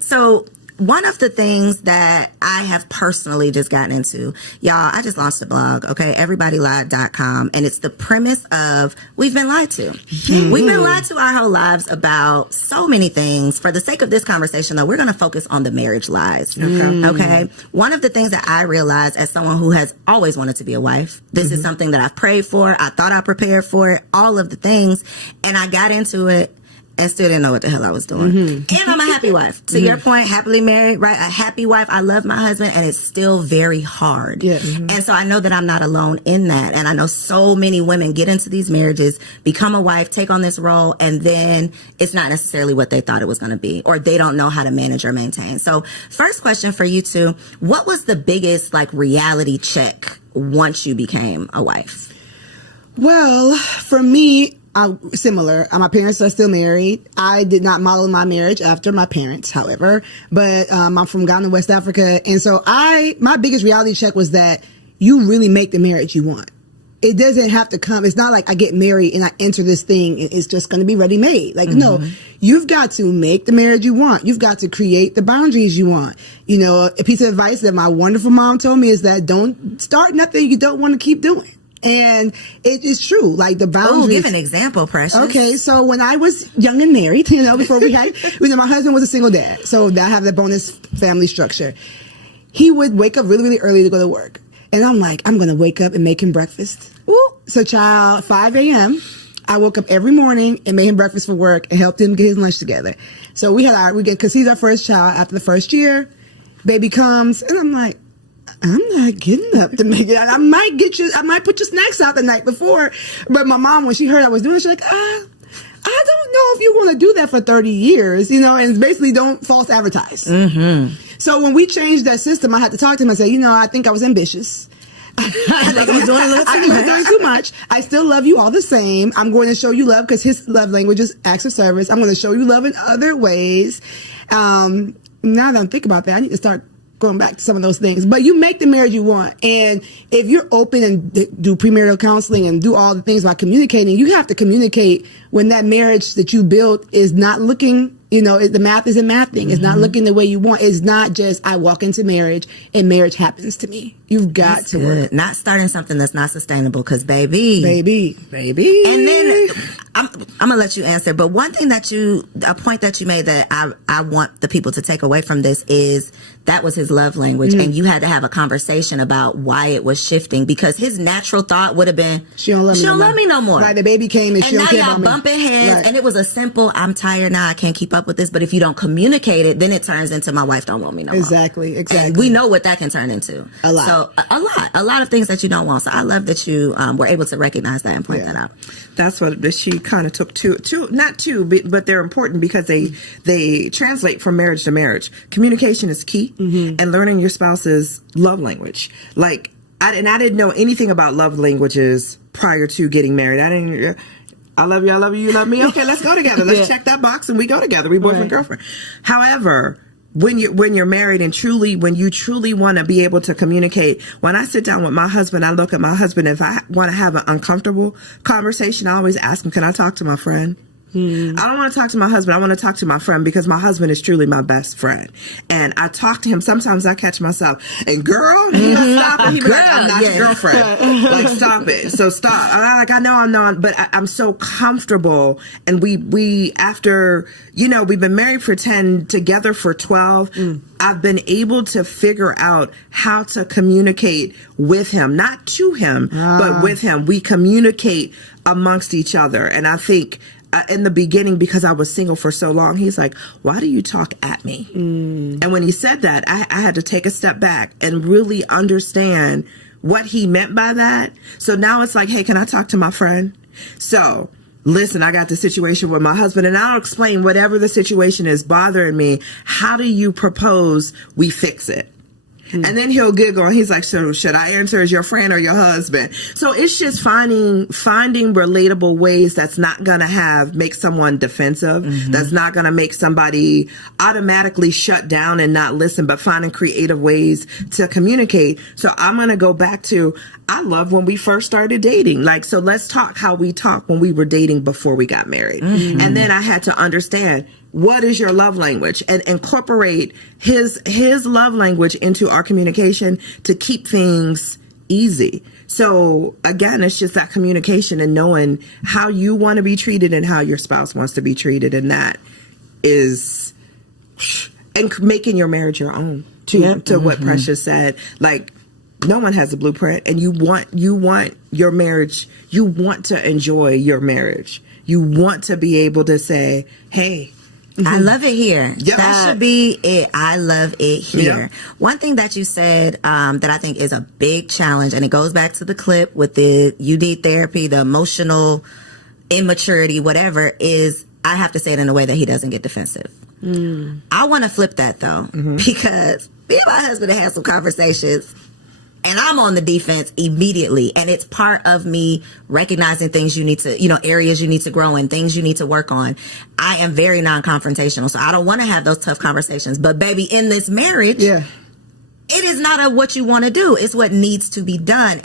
So one of the things that I have personally just gotten into, y'all, I just launched a blog, okay, everybodylied.com, and it's the premise of we've been lied to. We've been lied to our whole lives about so many things. For the sake of this conversation, though, we're going to focus on the marriage lies, okay? One of the things that I realized as someone who has always wanted to be a wife, this is something that I've prayed for, I thought I prepared for it, all of the things, and I got into it and still didn't know what the hell I was doing. And I'm a happy wife. To your point, happily married, right? A happy wife. I love my husband, and it's still very hard. And so I know that I'm not alone in that. And I know so many women get into these marriages, become a wife, take on this role, and then it's not necessarily what they thought it was going to be, or they don't know how to manage or maintain. So first question for you two, what was the biggest like reality check once you became a wife? Well, for me, similar. My parents are still married. I did not model my marriage after my parents, however, but I'm from Ghana, West Africa. And so my biggest reality check was that you really make the marriage you want. It doesn't have to come. It's not like I get married and I enter this thing and it's just going to be ready made. Like, no, you've got to make the marriage you want. You've got to create the boundaries you want. You know, a piece of advice that my wonderful mom told me is that don't start nothing you don't want to keep doing. And it is true. Like the boundaries. Oh, give an example, Precious. Okay, so when I was young and married, you know, before we had, my husband was a single dad, so I have the bonus family structure. He would wake up really, really early to go to work, and I'm like, I'm gonna wake up and make him breakfast. Woo. So, 5 a.m. I woke up every morning and made him breakfast for work and helped him get his lunch together. So because he's our first child. After the first year, baby comes, and I'm like, I'm not getting up to make it. I might put your snacks out the night before. But my mom, when she heard I was doing it, she's like, I don't know if you want to do that for 30 years, you know, and it's basically don't false advertise. So when we changed that system, I had to talk to him and say, you know, I think I was ambitious. I think I was doing too much. I still love you all the same. I'm going to show you love because his love language is acts of service. I'm going to show you love in other ways. Now that I'm thinking about that, I need to start going back to some of those things. But you make the marriage you want. And if you're open and do premarital counseling and do all the things about communicating, you have to communicate when that marriage that you built is not looking, you know, the math isn't mathing. It's not looking the way you want. It's not just I walk into marriage and marriage happens to me. You've got to work. Not starting something that's not sustainable because baby. And then I'm going to let you answer. But one thing a point that you made that I want the people to take away from this is that was his love language. And you had to have a conversation about why it was shifting because his natural thought would have been, she don't love me no more. Right, the baby came and she don't care about me. And now y'all bumping heads. Right. And it was a simple, I'm tired now, I can't keep up with this. But if you don't communicate it, then it turns into my wife don't want me no more. Exactly. And we know what that can turn into. A lot. So a lot of things that you don't want. So I love that you were able to recognize that and point that out. That's what she kind of took not two, but they're important because they translate from marriage to marriage. Communication is key, and learning your spouse's love language. Like, I didn't know anything about love languages prior to getting married. I love you, you love me. Okay, let's go together. Let's check that box and we go together. We boyfriend, girlfriend. However, when you're married and when you truly want to be able to communicate, when I sit down with my husband, I look at my husband. If I want to have an uncomfortable conversation, I always ask him, can I talk to my friend? I don't want to talk to my husband. I want to talk to my friend because my husband is truly my best friend. And I talk to him. Sometimes I catch myself and girl, he gonna stop it. He be like, I'm not your girlfriend. Like, stop it. So stop. I know I'm not, but I'm so comfortable. And we after, you know, we've been married for 10, together for 12. I've been able to figure out how to communicate with him, not to him, but with him. We communicate amongst each other. And I think in the beginning, because I was single for so long, he's like, why do you talk at me? And when he said that, I had to take a step back and really understand what he meant by that. So now it's like, hey, can I talk to my friend? So listen, I got the situation with my husband, and I'll explain whatever the situation is bothering me. How do you propose we fix it? And then he'll giggle and he's like, so should I answer as your friend or your husband? So it's just finding relatable ways that's not going to make someone defensive. That's not going to make somebody automatically shut down and not listen, but finding creative ways to communicate. So I'm going to go back to, I love when we first started dating. Like, so let's talk how we talked when we were dating before we got married. And then I had to understand, what is your love language, and incorporate his love language into our communication to keep things easy. So again, it's just that communication and knowing how you want to be treated and how your spouse wants to be treated. And that is, and making your marriage your own to what Precious said. Like, no one has a blueprint, and you want your marriage. You want to enjoy your marriage. You want to be able to say, hey, I love it here. Yep. That should be it. I love it here. Yep. One thing that you said that I think is a big challenge, and it goes back to the clip with the you need therapy, the emotional immaturity, whatever, is I have to say it in a way that he doesn't get defensive. I want to flip that, though, because me and my husband have had some conversations, and I'm on the defense immediately. And it's part of me recognizing things you need to, areas you need to grow in, things you need to work on. I am very non-confrontational, so I don't want to have those tough conversations. But baby, in this marriage, it is not what you want to do. It's what needs to be done.